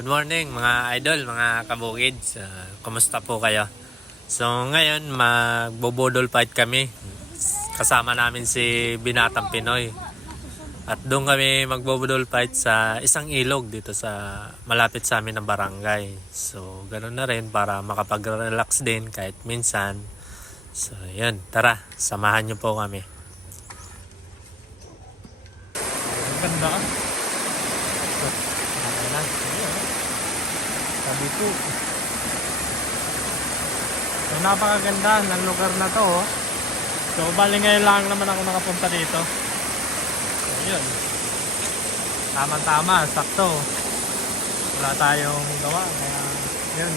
Good morning mga idol, mga kabukids. Kumusta po kayo? So ngayon magbobodol fight kami. Kasama namin si Binatang Pinoy. At doon kami magbobodol fight sa isang ilog dito sa malapit sa amin ng barangay. So ganoon na rin para makapag-relax din kahit minsan. So yun, tara, samahan niyo po kami. Ganda. Sabi po. So napakaganda ng lugar na to. So bali ngayon lang naman ako nakapunta dito. So yun. Tama-tama, sakto. Wala tayong gawa. Kaya yun.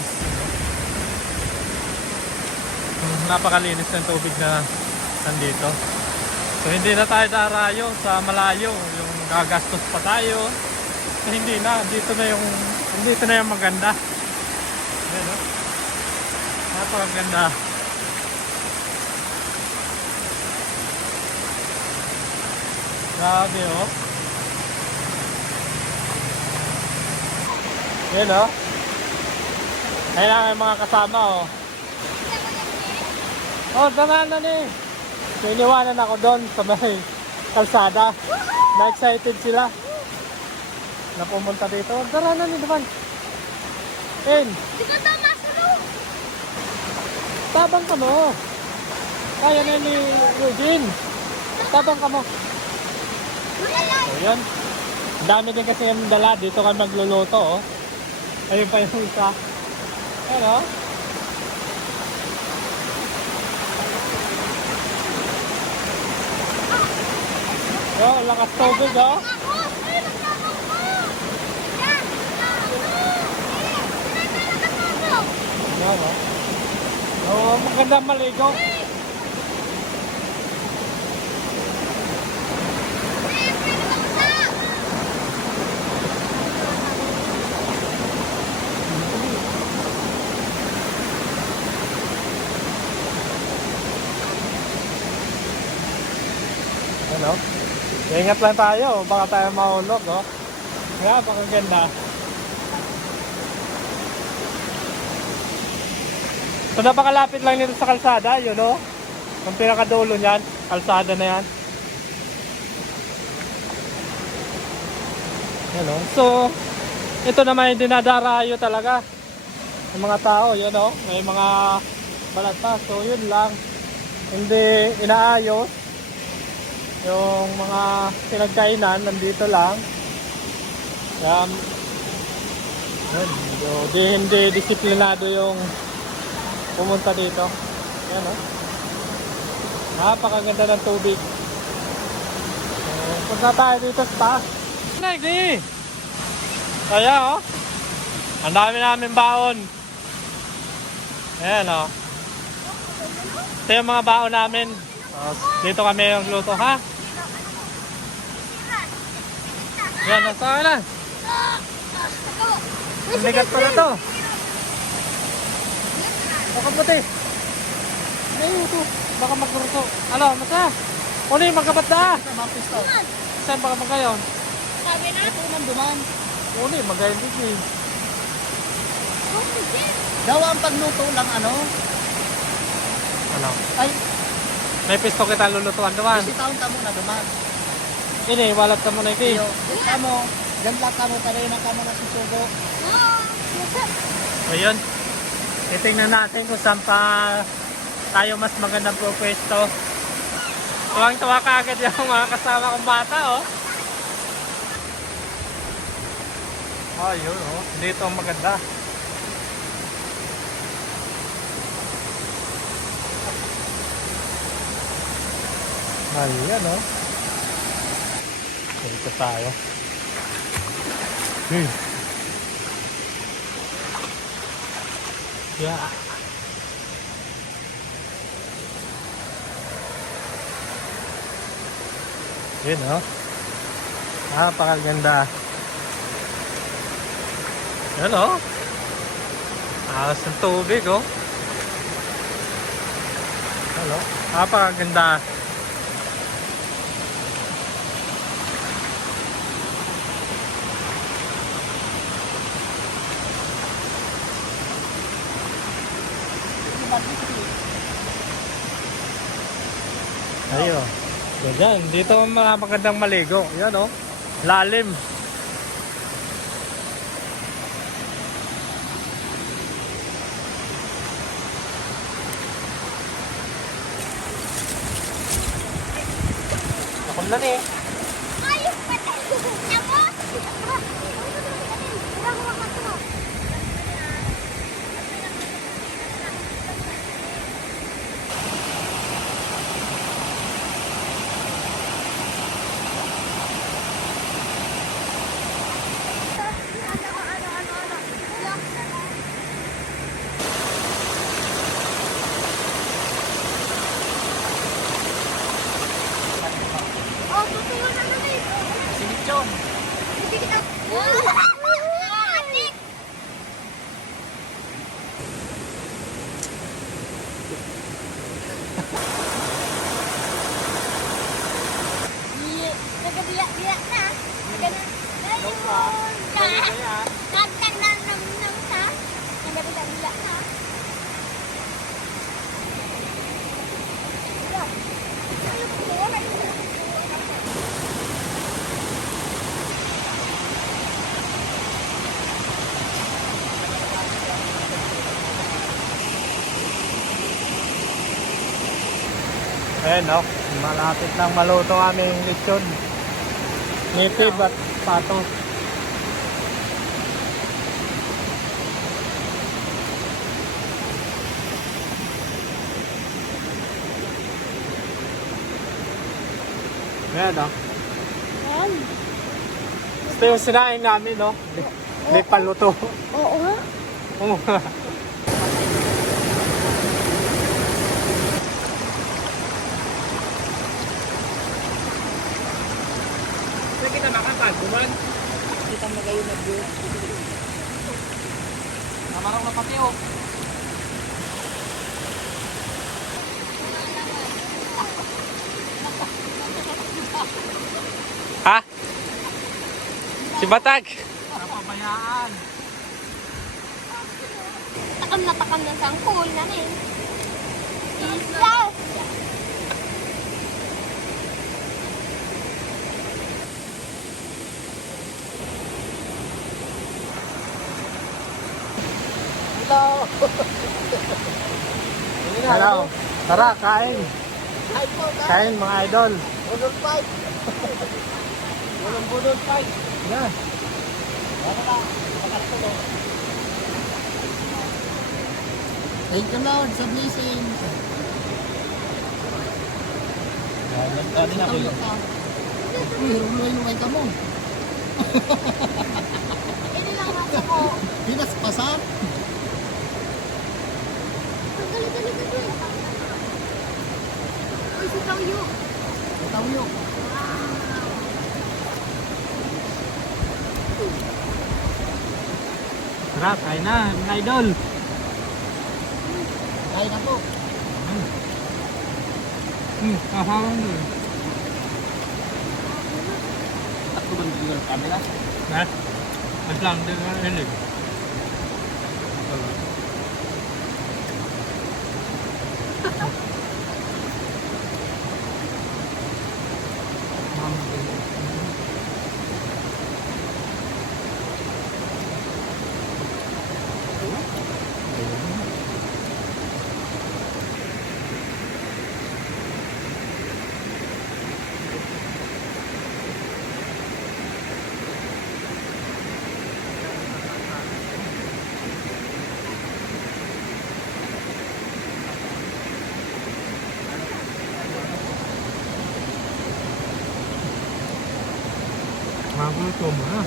Napakalinis ng tubig na nandito. So hindi na tayo darayo sa malayo. Yung gagastos pa tayo. Hindi na. Dito na yung maganda. Ayan, no? Napakaganda. Grabe, oh. Ayan, oh. Ayan lang yung mga kasama, oh. Oh, daranan eh. So, iniwanan ako doon sa may kalsada. Na-excited sila na pumunta dito. Daranan ni naman. En. Di ka daw masalo. Tabang ka mo. Kaya na ni Eugene. Tabang ka mo. So, yun. Dami din kasi yung dala. Dito ka magluluto, oh. Ayun pa yung isa. Ano? Oh, lakas tubig, oh. Ano? Oh, maganda maligo. Ano? Ingat lang tayo, baka tayo mahulog, oh. Kaya, baka ganda. So napakalapit lang nito sa kalsada, yun o. Ang pinakadulo niyan, kalsada na yan. Yun o. So, ito naman yung dinadarayo talaga ng mga tao, yun o. May mga balat pa, so yun lang. Hindi inaayos. Yung mga pinagkainan, nandito lang. Kaya, hindi disiplinado yung pumunta dito. Ayan, oh. Napakaganda ng tubig. Punta tayo dito sa taas. Nagdi! Kaya, oh. Ang dami namin baon. Ayan, oh. Ito yung mga baon namin. Dito kami yung luto, ha? Ayan, nasa na. Ang ligat pa na to. Baka buti. Ayun ito. Baka magruto. Ano, masa? Uli, magkabat na. Saan baka magayon? Sabi na? Ito nang duman. Uli, magayon din eh. Gawa ang pagluto lang ano. Ano? Ay, May pisto kita lulutuan naman. kasi taon ka muna duman. Ini, walat ka muna ito. Iyo, kamo, ganda kamo pa rin ang kamo na susugo. Ayun. Titingnan natin kung saan pa tayo mas magandang pwesto. Tuwang-tuwa ka agad yung mga kasama kong bata, oh. Ayun, oh. Dito ang maganda. Ayan, oh. Dito tayo. Hey. Yeah. Yun, oh. Napakaganda. Yan, oh. Alas ng tubig, oh. Ano? Napakaganda. Ayo. So dyan, dito magandang maligo. Yan oh. Lalim. Ako na eh. Ayos pa tayo. Nako. Oh, tutungan na namin. Singit yun. Hindi kita. Adik! Nagkabiyak-biyak na. Ayun. Nagtang ng sa. Nagkabiyak-biyak na. Ayan no, malapit nang maluto aming lechon. Native at pato. Ayan no. Ito yung sinaing namin no. Hindi pa luto. Oo nga. Oo nga. Kita makan buman. Kita mo kayo nag-view. Namarang na pati oh. Ha? Si Batag. Napabayaan. Takam na sangkul na rin. Isaw! Hello. Hello. Tara, kain. Hi po, Kain mga idol. Budol fight. Walang budol fight. Yan. Ano na? Makasulo. Thank you Lord sa blessings. Dati na Uy, hirulay ka mo. Ini lang nasa ko. Pinas pasar. Gali. Uy, si Tauyo. Tawyo. Tara, kain na mga idol. Kaya na po. Kahawang doon. Takbo ba ng camera? Ha? Mas lang din ang ilig. Magutom ha.